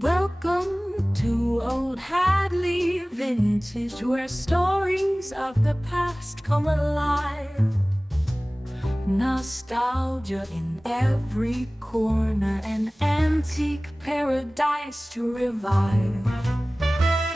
Welcome to Old Hadley Vintage, where stories of the past come alive. Nostalgia in every corner, an antique paradise to revive.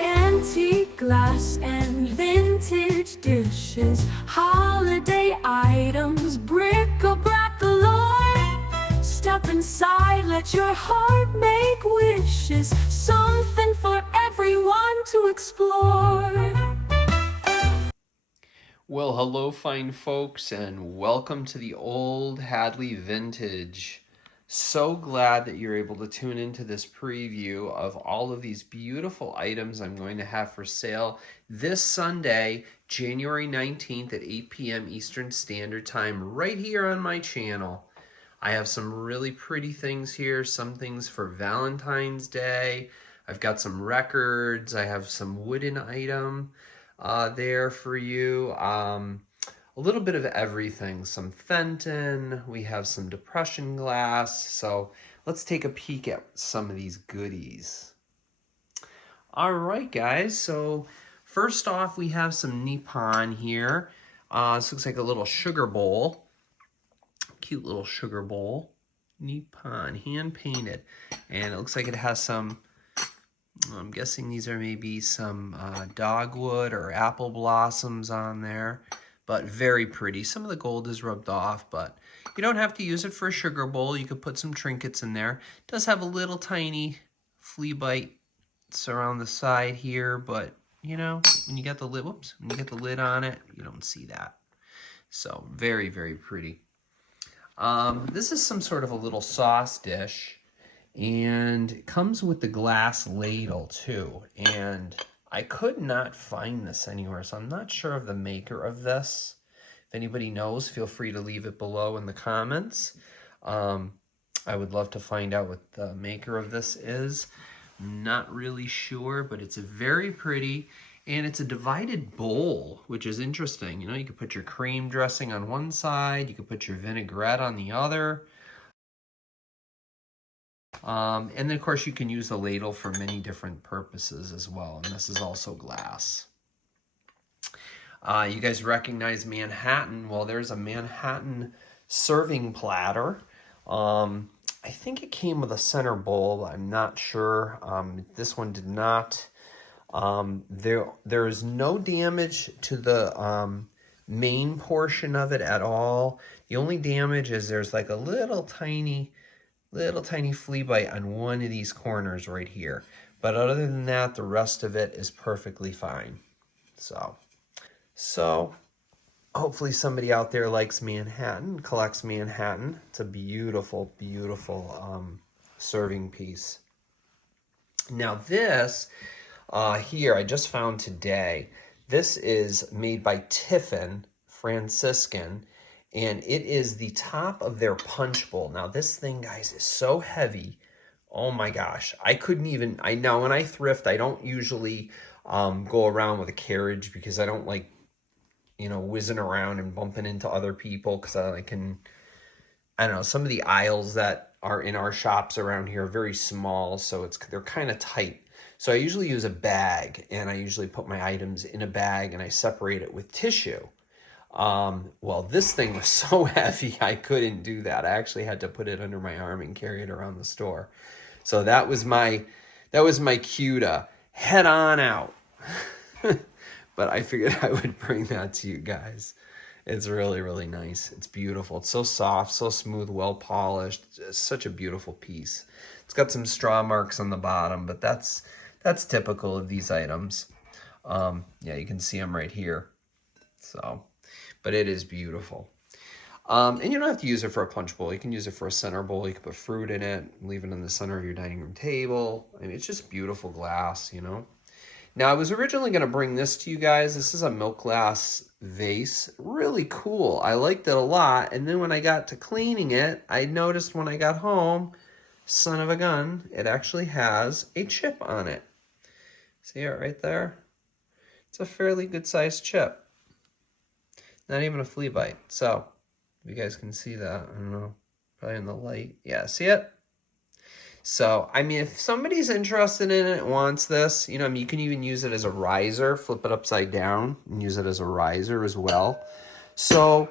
Antique glass and vintage dishes, holiday items, bric-a-brac galore. Step inside, let your heart make wishes, something for everyone to explore. Well, hello, fine folks, and welcome to the Old Hadley Vintage. So glad that you're able to tune into this preview of all of these beautiful items I'm going to have for sale this Sunday, January 19th at 8 p.m. Eastern Standard Time, right here on my channel. I have some really pretty things here, some things for Valentine's Day. I've got some records, I have some wooden item there for you. A little bit of everything, some Fenton, we have some depression glass. So let's take a peek at some of these goodies. All right, guys, so first off, we have some Nippon here. This looks like a little sugar bowl. Cute little sugar bowl. Nippon, hand painted. And it looks like it has some, I'm guessing these are maybe some dogwood or apple blossoms on there, but very pretty. Some of the gold is rubbed off, but you don't have to use it for a sugar bowl. You could put some trinkets in there. It does have a little tiny flea bites around the side here, but you know, when you get the lid, whoops, when you get the lid on it, you don't see that. So very, very pretty. This is some sort of a little sauce dish, and it comes with the glass ladle too, and I could not find this anywhere, so I'm not sure of the maker of this. If anybody knows, feel free to leave it below in the comments. I would love to find out what the maker of this is. I'm not really sure, but it's very pretty. And it's a divided bowl, which is interesting. You know, you could put your cream dressing on one side, you could put your vinaigrette on the other. And then, of course, you can use the ladle for many different purposes as well. And this is also glass. You guys recognize Manhattan. Well, there's a Manhattan serving platter. I think it came with a center bowl. I'm not sure. This one did not. There is no damage to the main portion of it at all. The only damage is there's like a little tiny flea bite on one of these corners right here. But other than that, the rest of it is perfectly fine. So hopefully somebody out there likes Manhattan, collects Manhattan. It's a beautiful, beautiful serving piece. Now this here I just found today. This is made by Tiffin Franciscan, and it is the top of their punch bowl. Now this thing, guys, is so heavy. Oh my gosh, I couldn't even, now when I thrift, I don't usually go around with a carriage because I don't like, you know, whizzing around and bumping into other people, because I don't know, some of the aisles that are in our shops around here are very small, so they're kind of tight. So I usually use a bag, and I usually put my items in a bag and I separate it with tissue. Well, this thing was so heavy I couldn't do that. I actually had to put it under my arm and carry it around the store. So that was my cue to head on out. But I figured I would bring that to you guys. It's really, really nice. It's beautiful. It's so soft, so smooth, well polished. It's such a beautiful piece. It's got some straw marks on the bottom, but that's typical of these items. Yeah, you can see them right here. So, but it is beautiful. And you don't have to use it for a punch bowl. You can use it for a center bowl. You can put fruit in it, leave it in the center of your dining room table. I mean, it's just beautiful glass, you know. Now, I was originally going to bring this to you guys. This is a milk glass vase. Really cool. I liked it a lot. And then when I got to cleaning it, I noticed when I got home, son of a gun, it actually has a chip on it. See it right there? It's a fairly good sized chip. Not even a flea bite. So, if you guys can see that, I don't know, probably in the light. Yeah, see it? So, I mean, if somebody's interested in it, wants this, you know, I mean, you can even use it as a riser, flip it upside down and use it as a riser as well. So,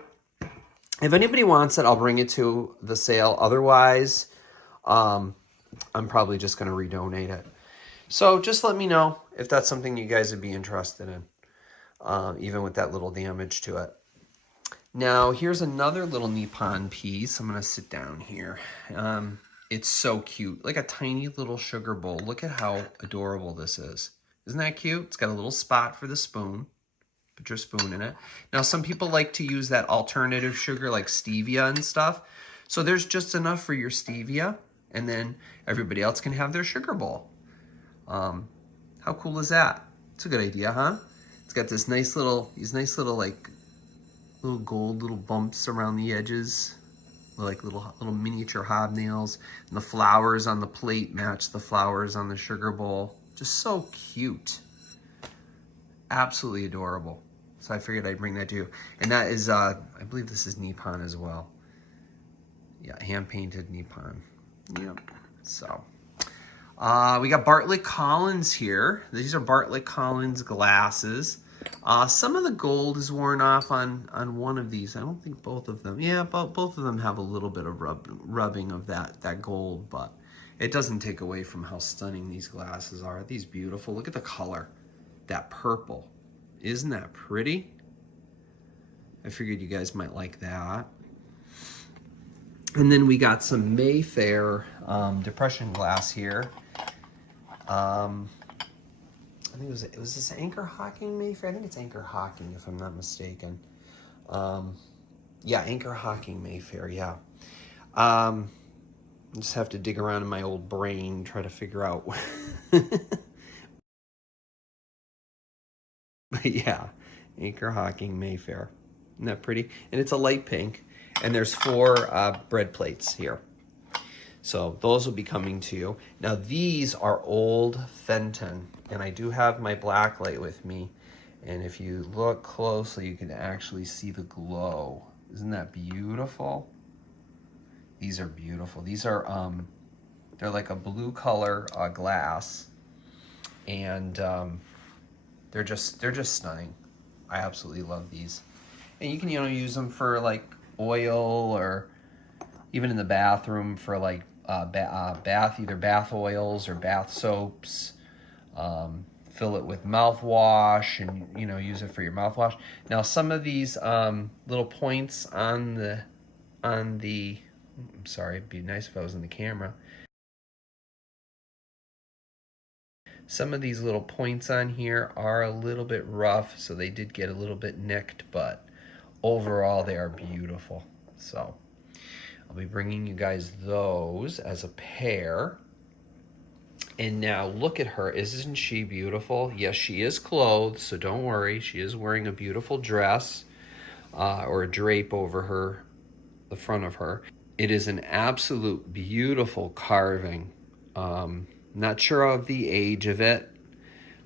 if anybody wants it, I'll bring it to the sale. Otherwise, I'm probably just going to redonate it. So, just let me know if that's something you guys would be interested in, even with that little damage to it. Now, here's another little Nippon piece. I'm going to sit down here. It's so cute, like a tiny little sugar bowl. Look at how adorable this is. Isn't that cute? It's got a little spot for the spoon. Put your spoon in it. Now, some people like to use that alternative sugar like stevia and stuff. So there's just enough for your stevia, and then everybody else can have their sugar bowl. How cool is that? It's a good idea, huh? It's got this nice little, these nice little like little gold little bumps around the edges, like little miniature hobnails, and the flowers on the plate match the flowers on the sugar bowl. Just so cute. Absolutely adorable. So I figured I'd bring that to you. And that is, I believe this is Nippon as well. Yeah, hand-painted Nippon. Yep. So, we got Bartlett Collins here. These are Bartlett Collins glasses. Some of the gold is worn off on one of these. I don't think both of them. Yeah, both of them have a little bit of rubbing of that gold, but it doesn't take away from how stunning these glasses are. These beautiful. Look at the color. That purple. Isn't that pretty? I figured you guys might like that. And then we got some Mayfair depression glass here. I think it was this Anchor Hocking Mayfair? I think it's Anchor Hocking, if I'm not mistaken. Yeah, Anchor Hocking Mayfair, yeah. I just have to dig around in my old brain, try to figure out. But yeah, Anchor Hocking Mayfair. Isn't that pretty? And it's a light pink. And there's 4 bread plates here. So those will be coming to you. Now these are Old Fenton. And I do have my black light with me. And if you look closely, you can actually see the glow. Isn't that beautiful? These are beautiful. These are, they're like a blue color glass. And they're just stunning. I absolutely love these. And you can, you know, use them for like oil, or even in the bathroom for like either bath oils or bath soaps. Fill it with mouthwash, and you know, use it for your mouthwash. Now some of these little points on the I'm sorry, it'd be nice if I was in the camera. Some of these little points on here are a little bit rough, so they did get a little bit nicked, but overall they are beautiful. So I'll be bringing you guys those as a pair. And now look at her. Isn't she beautiful? Yes, she is clothed, so don't worry. She is wearing a beautiful dress or a drape over her, the front of her. It is an absolute beautiful carving. Not sure of the age of it,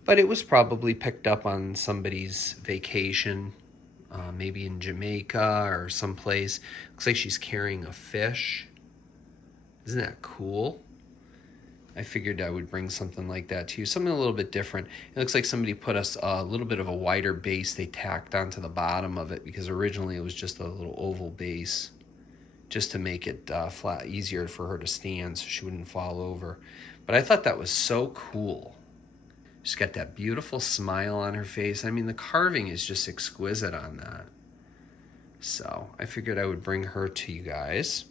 but it was probably picked up on somebody's vacation, maybe in Jamaica or someplace. Looks like she's carrying a fish. Isn't that cool? I figured I would bring something like that to you, something a little bit different. It looks like somebody put us a little bit of a wider base they tacked onto the bottom of it, because originally it was just a little oval base, just to make it flat, easier for her to stand so she wouldn't fall over. But I thought that was so cool. She's got that beautiful smile on her face. I mean, the carving is just exquisite on that. So I figured I would bring her to you guys.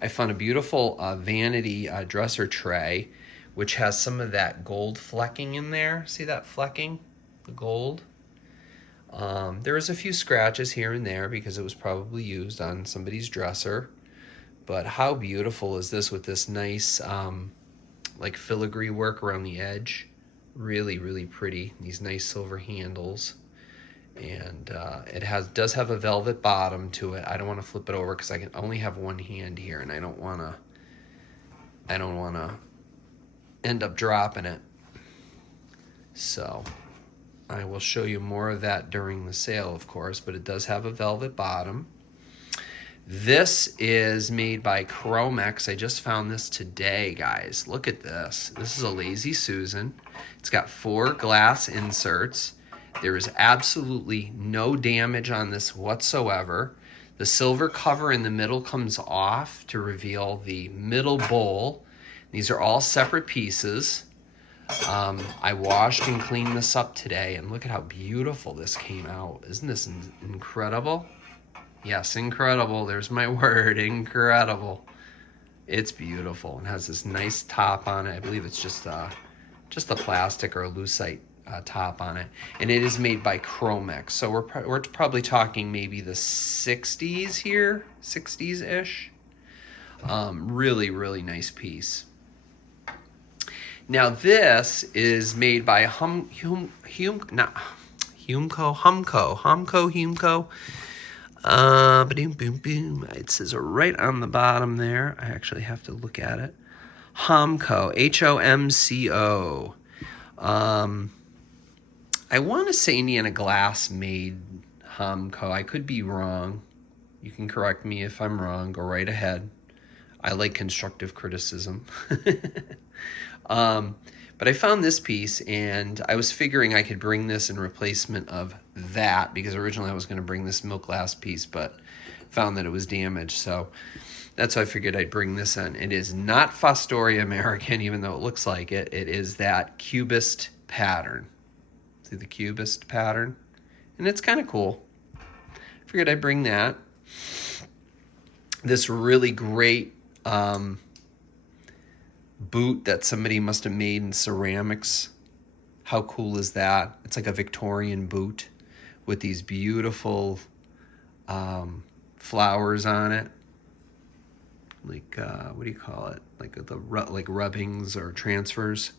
I found a beautiful Vanity dresser tray, which has some of that gold flecking in there. See that flecking? The gold? There was a few scratches here and there because it was probably used on somebody's dresser. But how beautiful is this with this nice like filigree work around the edge? Really, really pretty. These nice silver handles. And it does have a velvet bottom to it. I don't want to flip it over because I can only have one hand here, and I don't want to end up dropping it. So I will show you more of that during the sale, of course, but it does have a velvet bottom. This is made by Chromex. I just found this today, guys. Look at this. This is a Lazy Susan. It's got 4 glass inserts. There is absolutely no damage on this whatsoever. The silver cover in the middle comes off to reveal the middle bowl. These are all separate pieces. I washed and cleaned this up today, and look at how beautiful this came out. Isn't this incredible? Yes, incredible. There's my word, incredible. It's beautiful and has this nice top on it. I believe it's just a plastic or a lucite top on it, and it is made by Chromex. So we're probably talking maybe the 60s here, 60s-ish. Really, really nice piece. Now this is made by Humco. It says right on the bottom there. I actually have to look at it. Homco, Homco. I want to say Indiana Glass made Homco. I could be wrong. You can correct me if I'm wrong. Go right ahead. I like constructive criticism. But I found this piece, and I was figuring I could bring this in replacement of that, because originally I was going to bring this milk glass piece, but found that it was damaged. So that's why I figured I'd bring this in. It is not Fostoria American, even though it looks like it. It is that cubist pattern. See the cubist pattern? And it's kind of cool. Figured I'd bring that. This really great boot that somebody must have made in ceramics. How cool is that? It's like a Victorian boot with these beautiful flowers on it. Like, what do you call it? Like like rubbings or transfers.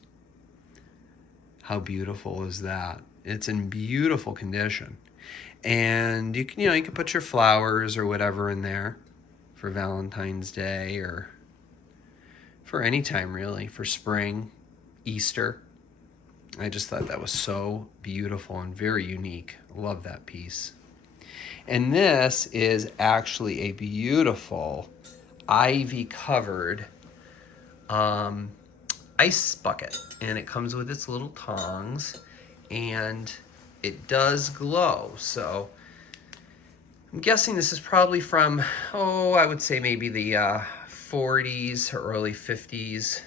How beautiful is that? It's in beautiful condition. And you can put your flowers or whatever in there for Valentine's Day or for any time really, for spring, Easter. I just thought that was so beautiful and very unique. Love that piece. And this is actually a beautiful ivy covered ice bucket, and it comes with its little tongs, and it does glow. So I'm guessing this is probably from, I would say maybe the 40s or early 50s.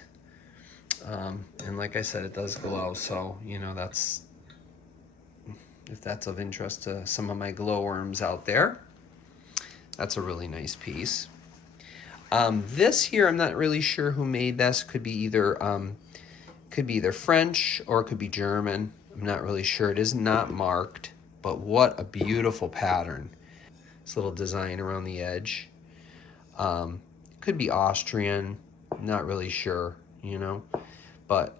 And like I said, it does glow. So, that's, if that's of interest to some of my glowworms out there, that's a really nice piece. This here, I'm not really sure who made this. Could be either French or it could be German. I'm not really sure. It is not marked, but what a beautiful pattern. This little design around the edge. Could be Austrian, not really sure, but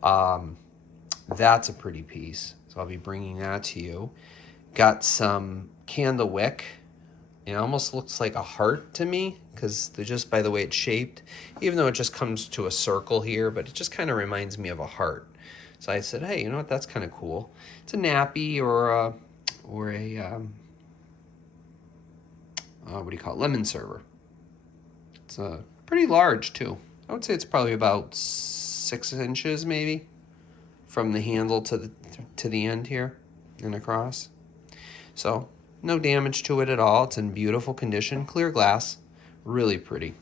that's a pretty piece. So I'll be bringing that to you. Got some candle wick. It almost looks like a heart to me, because just by the way it's shaped, even though it just comes to a circle here, but it just kind of reminds me of a heart. So I said, hey, you know what, that's kind of cool. It's a nappy or a what do you call it, lemon server. It's pretty large too. I would say it's probably about 6 inches maybe from the handle to the end here and across. So no damage to it at all. It's in beautiful condition, clear glass, really pretty.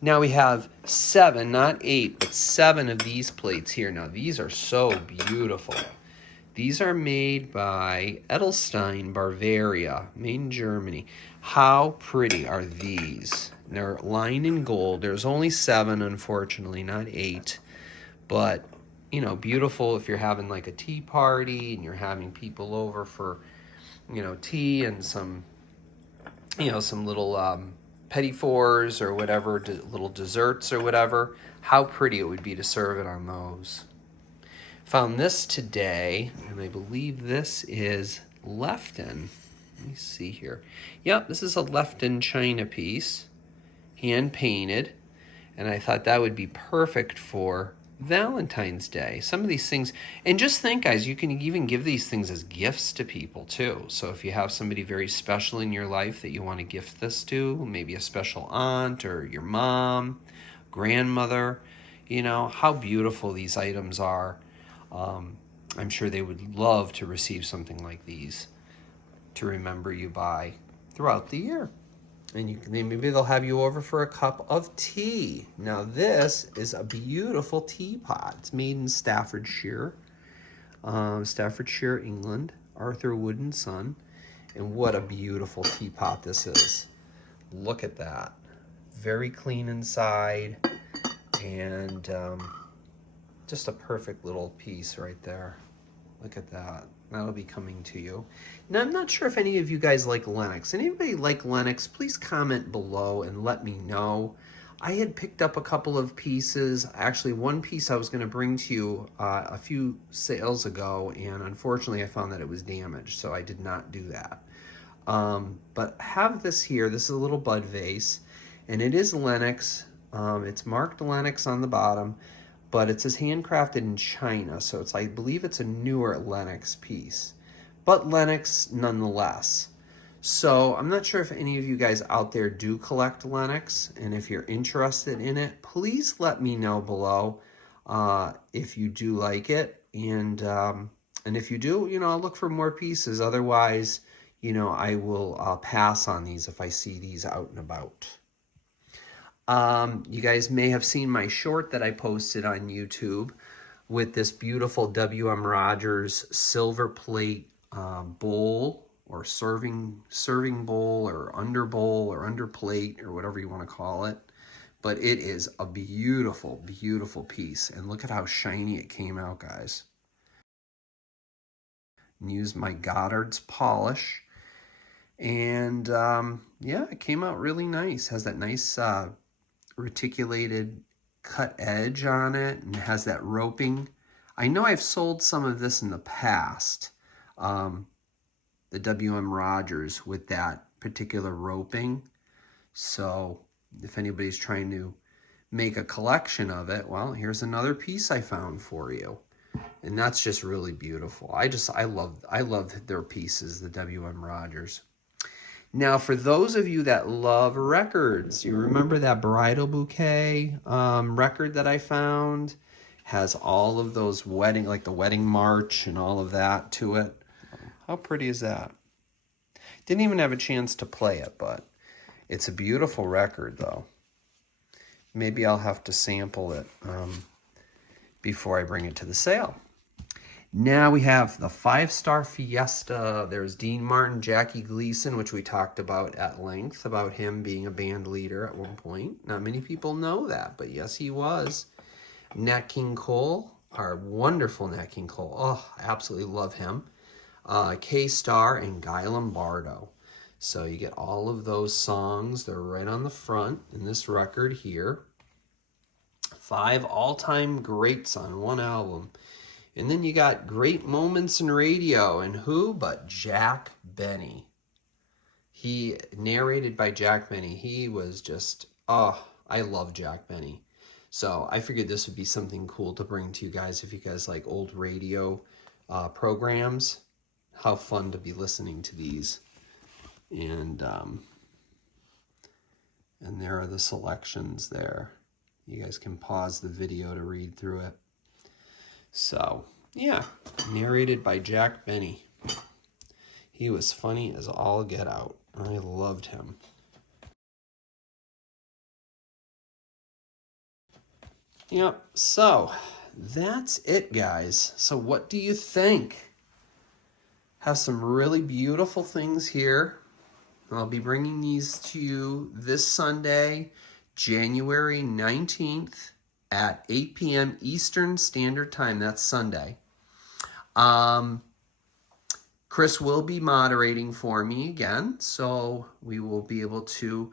Now we have 7, not 8, but 7 of these plates here. Now these are so beautiful. These are made by Edelstein, Bavaria, made in Germany. How pretty are these? They're lined in gold. There's only 7, unfortunately, not 8. But, beautiful if you're having like a tea party and you're having people over for, tea and some little petit fours or whatever, little desserts or whatever. How pretty it would be to serve it on those. Found this today, and I believe this is Lefton. Let me see here. Yep, this is a Lefton china piece, hand painted, and I thought that would be perfect for Valentine's Day. Some of these things, and just think, guys, you can even give these things as gifts to people too. So if you have somebody very special in your life that you want to gift this to, maybe a special aunt or your mom, grandmother, you know, how beautiful these items are. I'm sure they would love to receive something like these to remember you by throughout the year. And you can, maybe they'll have you over for a cup of tea. Now this is a beautiful teapot. It's made in Staffordshire, England. Arthur Wood and Son. And what a beautiful teapot this is. Look at that. Very clean inside. And just a perfect little piece right there. Look at that. That'll be coming to you. Now, I'm not sure if any of you guys like Lennox. Anybody like Lennox, please comment below and let me know. I had picked up a couple of pieces. Actually, one piece I was going to bring to you a few sales ago, and unfortunately I found that it was damaged, so I did not do that. But have this here. This is a little bud vase, and it is Lennox. It's marked Lennox on the bottom, but it says handcrafted in China, so it's, I believe it's a newer Lennox piece, but Lennox nonetheless. So I'm not sure if any of you guys out there do collect Lennox, and if you're interested in it, please let me know below if you do like it, and if you do, you know, I'll look for more pieces. Otherwise, you know, I will pass on these if I see these out and about. You guys may have seen my short that I posted on YouTube with this beautiful W.M. Rogers silver plate bowl, or serving bowl, or under plate, or whatever you want to call it. But it is a beautiful, beautiful piece. And look at how shiny it came out, guys. And used my Goddard's polish. And yeah, it came out really nice. Has that nice reticulated cut edge on it, and has that roping. I know I've sold some of this in the past, the W.M. Rogers with that particular roping. So if anybody's trying to make a collection of it, well, here's another piece I found for you. And that's just really beautiful. I love their pieces, the W.M. Rogers. Now, for those of you that love records, you remember that Bridal Bouquet record that I found? Has all of those wedding, like the wedding march and all of that to it. How pretty is that? Didn't even have a chance to play it, but it's a beautiful record, though. Maybe I'll have to sample it before I bring it to the sale. Now we have the 5-Star Fiesta. There's Dean Martin, Jackie Gleason, which we talked about at length, about him being a band leader at one point. Not many people know that, but yes, he was. Nat King Cole, our wonderful Nat King Cole. Oh, I absolutely love him. K-Star and Guy Lombardo. So you get all of those songs. They're right on the front in this record here. 5 all-time greats on one album. And then you got great moments in radio, and who but Jack Benny. He narrated by Jack Benny. He was just, oh, I love Jack Benny. So I figured this would be something cool to bring to you guys if you guys like old radio programs. How fun to be listening to these. And there are the selections there. You guys can pause the video to read through it. So, yeah, narrated by Jack Benny. He was funny as all get out. I loved him. Yep, so that's it, guys. So what do you think? Have some really beautiful things here. I'll be bringing these to you this Sunday, January 19th. At 8 p.m. Eastern Standard Time. That's Sunday. Chris will be moderating for me again, so we will be able to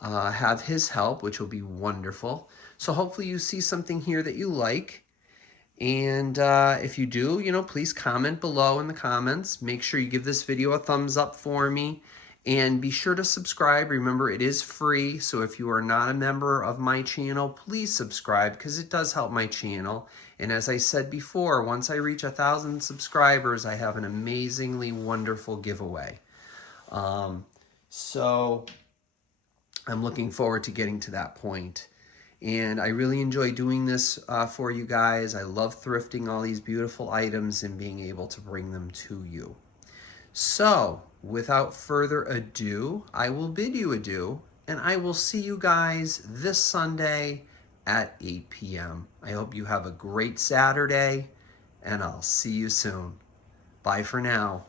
have his help, which will be wonderful. So hopefully you see something here that you like. And if you do, you know, please comment below in the comments. Make sure you give this video a thumbs up for me. And be sure to subscribe. Remember, it is free. So if you are not a member of my channel, please subscribe because it does help my channel. And as I said before, once I reach 1,000 subscribers, I have an amazingly wonderful giveaway. So I'm looking forward to getting to that point. And I really enjoy doing this for you guys. I love thrifting all these beautiful items and being able to bring them to you. So, without further ado, I will bid you adieu, and I will see you guys this Sunday at 8 p.m. I hope you have a great Saturday, and I'll see you soon. Bye for now.